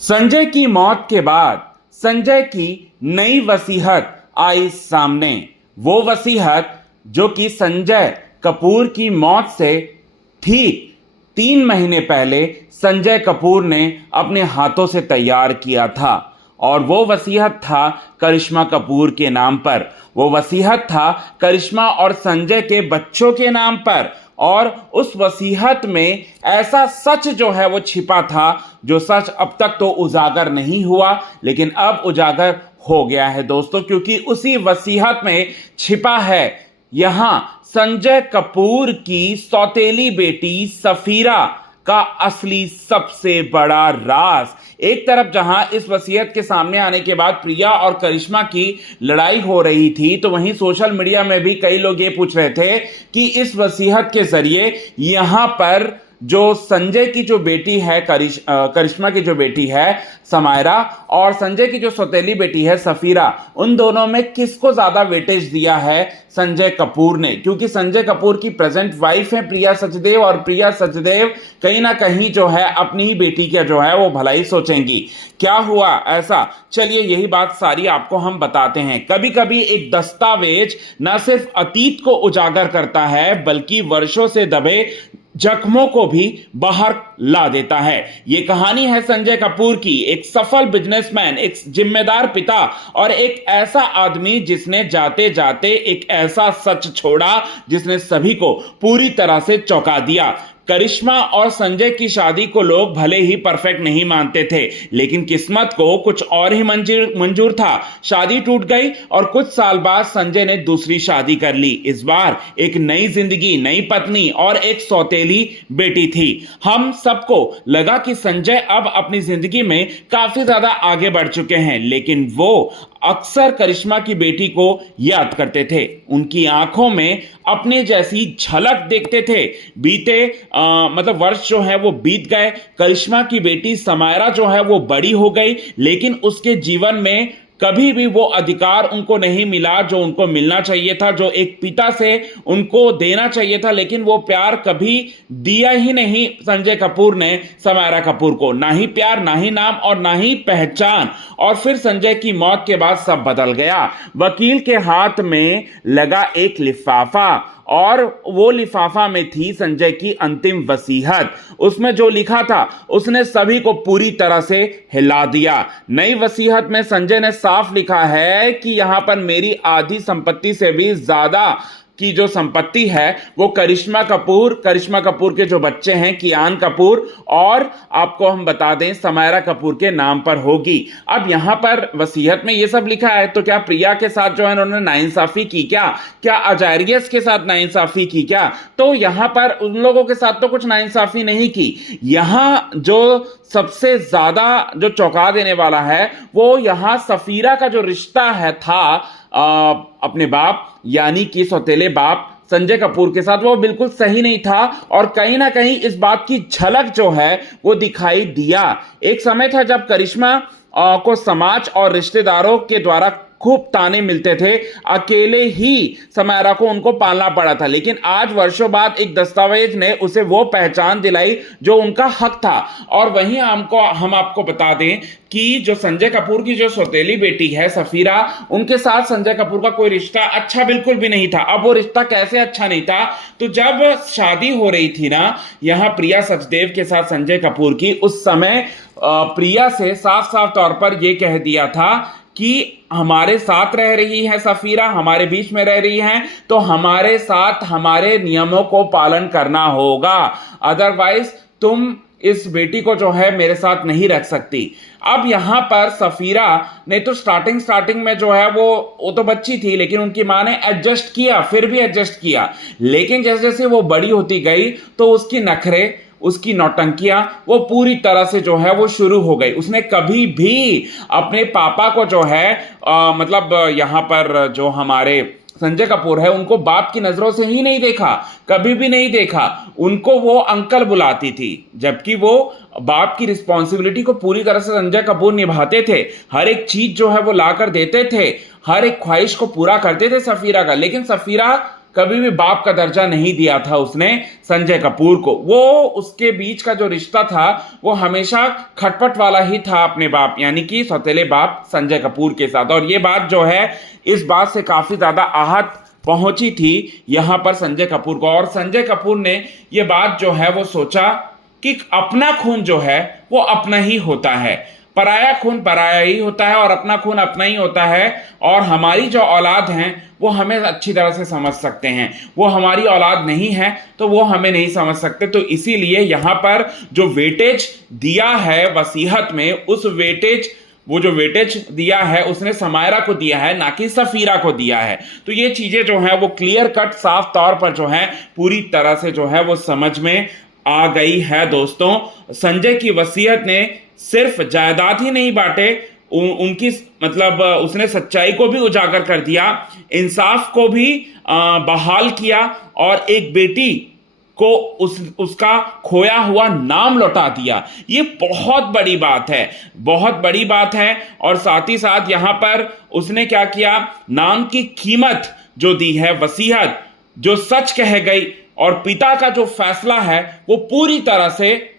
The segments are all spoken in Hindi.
संजय की मौत के बाद संजय की नई वसीहत आई सामने। वो वसीहत जो कि संजय कपूर की मौत से ठीक 3 महीने पहले संजय कपूर ने अपने हाथों से तैयार किया था, और वो वसीहत था करिश्मा कपूर के नाम पर। वो वसीहत था करिश्मा और संजय के बच्चों के नाम पर। और उस वसीहत में ऐसा सच जो है वो छिपा था, जो सच अब तक तो उजागर नहीं हुआ, लेकिन अब उजागर हो गया है दोस्तों, क्योंकि उसी वसीहत में छिपा है यहां संजय कपूर की सौतेली बेटी सफीरा का असली सबसे बड़ा राज। एक तरफ जहां इस वसीयत के सामने आने के बाद प्रिया और करिश्मा की लड़ाई हो रही थी, तो वहीं सोशल मीडिया में भी कई लोग ये पूछ रहे थे कि इस वसीयत के जरिए यहां पर जो संजय की जो बेटी है करिश्मा की जो बेटी है समायरा, और संजय की जो सौतेली बेटी है सफीरा, उन दोनों में किसको ज्यादा वेटेज दिया है संजय कपूर ने। क्योंकि संजय कपूर की प्रेजेंट वाइफ है प्रिया सचदेव, और प्रिया सचदेव कहीं ना कहीं जो है अपनी ही बेटी का जो है वो भलाई सोचेंगी। क्या हुआ ऐसा, चलिए यही बात सारी आपको हम बताते हैं। कभी कभी एक दस्तावेज न सिर्फ अतीत को उजागर करता है, बल्कि वर्षों से दबे जख्मों को भी बाहर ला देता है। यह कहानी है संजय कपूर की, एक सफल बिजनेसमैन, एक जिम्मेदार पिता और एक ऐसा आदमी जिसने जाते जाते एक ऐसा सच छोड़ा जिसने सभी को पूरी तरह से चौंका दिया। करिश्मा और संजय की शादी को लोग भले ही परफेक्ट नहीं मानते थे, लेकिन किस्मत को कुछ और ही मंजूर था। शादी टूट गई और कुछ साल बाद संजय ने दूसरी शादी कर ली। इस बार एक नई जिंदगी, नई पत्नी और एक सौतेली बेटी थी। हम सबको लगा कि संजय अब अपनी जिंदगी में काफी ज्यादा आगे बढ़ चुके हैं, लेकिन वो अक्सर करिश्मा की बेटी को याद करते थे। उनकी आंखों में अपने जैसी झलक देखते थे। मतलब वर्ष जो है वो बीत गए। करिश्मा की बेटी समायरा जो है वो बड़ी हो गई, लेकिन उसके जीवन में कभी भी वो अधिकार उनको नहीं मिला जो उनको मिलना चाहिए था, जो एक पिता से उनको देना चाहिए था। लेकिन वो प्यार कभी दिया ही नहीं संजय कपूर ने समायरा कपूर को, ना ही प्यार, ना ही नाम और ना ही पहचान। और फिर संजय की मौत के बाद सब बदल गया। वकील के हाथ में लगा एक लिफाफा, और वो लिफाफा में थी संजय की अंतिम वसीहत। उसमें जो लिखा था उसने सभी को पूरी तरह से हिला दिया। नई वसीहत में संजय ने साफ लिखा है कि यहां पर मेरी आधी संपत्ति से भी ज्यादा की जो संपत्ति है वो करिश्मा कपूर के जो बच्चे हैं कियान कपूर, और आपको हम बता दें समायरा कपूर के नाम पर होगी। अब यहां पर वसीयत में ये सब लिखा है, तो क्या प्रिया के साथ जो है उन्होंने नाइंसाफी की क्या अजारियस के साथ नाइंसाफी की क्या? तो यहां पर उन लोगों के साथ तो कुछ नाइंसाफी नहीं की। यहां जो सबसे ज्यादा जो चौंका देने वाला है वो यहां सफीरा का जो रिश्ता है था अपने बाप यानी कि सौतेले बाप संजय कपूर के साथ, वो बिल्कुल सही नहीं था। और कहीं ना कहीं इस बात की झलक जो है वो दिखाई दिया। एक समय था जब करिश्मा को समाज और रिश्तेदारों के द्वारा खूब ताने मिलते थे, अकेले ही समायरा को उनको पालना पड़ा था। लेकिन आज वर्षों बाद एक दस्तावेज ने उसे वो पहचान दिलाई जो उनका हक था। और वहीं हम आपको बता दें कि जो संजय कपूर की जो सौतेली बेटी है सफीरा, उनके साथ संजय कपूर का कोई रिश्ता अच्छा बिल्कुल भी नहीं था। अब वो रिश्ता कैसे अच्छा नहीं था, तो जब शादी हो रही थी ना यहां प्रिया सचदेव के साथ संजय कपूर की, उस समय प्रिया से साफ साफ तौर पर यह कह दिया था कि हमारे साथ रह रही है सफीरा, हमारे बीच में रह रही है, तो हमारे साथ हमारे नियमों को पालन करना होगा, अदरवाइज तुम इस बेटी को जो है मेरे साथ नहीं रख सकती। अब यहां पर सफीरा ने तो स्टार्टिंग में जो है वो तो बच्ची थी, लेकिन उनकी मां ने एडजस्ट किया, फिर भी एडजस्ट किया। लेकिन जैसे जैसे वो बड़ी होती गई तो उसकी नखरे, उसकी नौटंकियां वो पूरी तरह से जो है वो शुरू हो गई। उसने कभी भी अपने पापा को जो है मतलब यहां पर जो हमारे संजय कपूर है उनको बाप की नजरों से ही नहीं देखा, कभी भी नहीं देखा। उनको वो अंकल बुलाती थी, जबकि वो बाप की रिस्पॉन्सिबिलिटी को पूरी तरह से संजय कपूर निभाते थे। हर एक चीज जो है वो लाकर देते थे, हर एक ख्वाहिश को पूरा करते थे सफीरा का। लेकिन सफीरा कभी भी बाप का दर्जा नहीं दिया था उसने संजय कपूर को। वो उसके बीच का जो रिश्ता था वो हमेशा खटपट वाला ही था अपने बाप यानी कि सौतेले बाप संजय कपूर के साथ। और ये बात जो है, इस बात से काफी ज्यादा आहत पहुंची थी यहां पर संजय कपूर को। और संजय कपूर ने ये बात जो है वो सोचा कि अपना खून जो है वो अपना ही होता है, पराया खून पराया ही होता है और अपना खून अपना ही होता है। और हमारी जो औलाद हैं वो हमें अच्छी तरह से समझ सकते हैं, वो हमारी औलाद नहीं है तो वो हमें नहीं समझ सकते। तो इसीलिए यहाँ पर जो वेटेज दिया है वसीयत में, उस वेटेज वो जो वेटेज दिया है उसने समायरा को दिया है, ना कि सफीरा को दिया है। तो ये चीजें जो है वो क्लियर कट साफ तौर पर जो है पूरी तरह से जो है वो समझ में आ गई है दोस्तों। संजय की वसीयत ने सिर्फ जायदाद ही नहीं बांटे, उनकी मतलब उसने सच्चाई को भी उजागर कर दिया, इंसाफ को भी बहाल किया और एक बेटी को उसका खोया हुआ नाम लौटा दिया। ये बहुत बड़ी बात है, बहुत बड़ी बात है। और साथ ही साथ यहां पर उसने क्या किया, नाम की कीमत जो दी है, वसीयत जो सच कह गई और पिता का जो फैसला है वो पूरी तरह से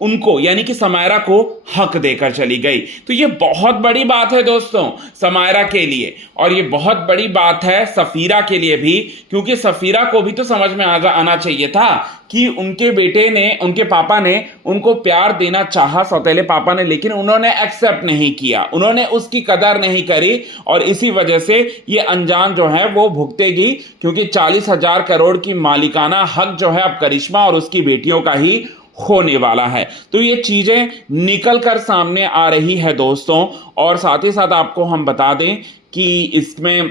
उनको यानी कि समायरा को हक देकर चली गई। तो ये बहुत बड़ी बात है दोस्तों समायरा के लिए, और ये बहुत बड़ी बात है सफीरा के लिए भी, क्योंकि सफीरा को भी तो समझ में आना चाहिए था कि उनके बेटे ने, उनके पापा ने उनको प्यार देना चाहा, सौतेले पापा ने, लेकिन उन्होंने एक्सेप्ट नहीं किया, उन्होंने उसकी कदर नहीं करी और इसी वजह से ये अंजाम जो है वो भुगतेगी, क्योंकि 40,000 करोड़ की मालिकाना हक जो है अब करिश्मा और उसकी बेटियों का ही होने वाला है। तो ये चीजें निकल कर सामने आ रही है दोस्तों। और साथ ही साथ आपको हम बता दें कि इसमें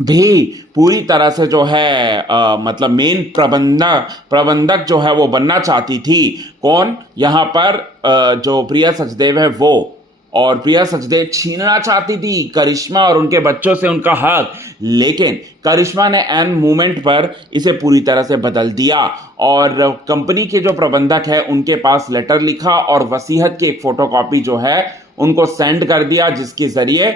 भी पूरी तरह से जो है मतलब मेन प्रबंधक जो है वो बनना चाहती थी कौन, यहां पर जो प्रिया सचदेव है वो, और प्रिया सचदेव छीनना चाहती थी करिश्मा और उनके बच्चों से उनका हक, लेकिन करिश्मा ने एन मोमेंट पर इसे पूरी तरह से बदल दिया और कंपनी के जो प्रबंधक है उनके पास लेटर लिखा और वसीयत की एक फोटोकॉपी जो है उनको सेंड कर दिया, जिसके जरिए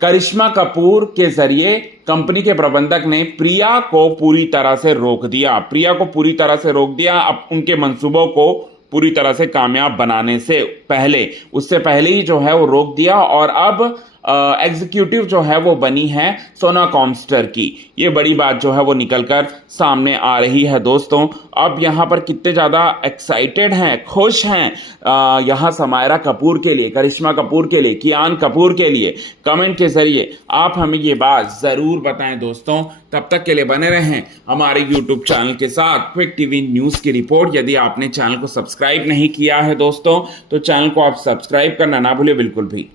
करिश्मा कपूर के जरिए कंपनी के प्रबंधक ने प्रिया को पूरी तरह से रोक दिया, प्रिया को पूरी तरह से रोक दिया अब उनके मंसूबों को पूरी तरह से कामयाब बनाने से पहले, उससे पहले ही जो है वो रोक दिया। और अब एग्जीक्यूटिव जो है वो बनी है सोना कॉम्स्टर की। ये बड़ी बात जो है वो निकलकर सामने आ रही है दोस्तों। अब यहाँ पर कितने ज़्यादा एक्साइटेड हैं, खुश हैं यहाँ समायरा कपूर के लिए, करिश्मा कपूर के लिए, कियान कपूर के लिए, कमेंट के जरिए आप हमें ये बात ज़रूर बताएं दोस्तों। तब तक के लिए बने रहें हमारे यूट्यूब चैनल के साथ क्विक टीवी न्यूज़ की रिपोर्ट। यदि आपने चैनल को सब्सक्राइब नहीं किया है दोस्तों तो चैनल को आप सब्सक्राइब करना ना भूलें बिल्कुल भी।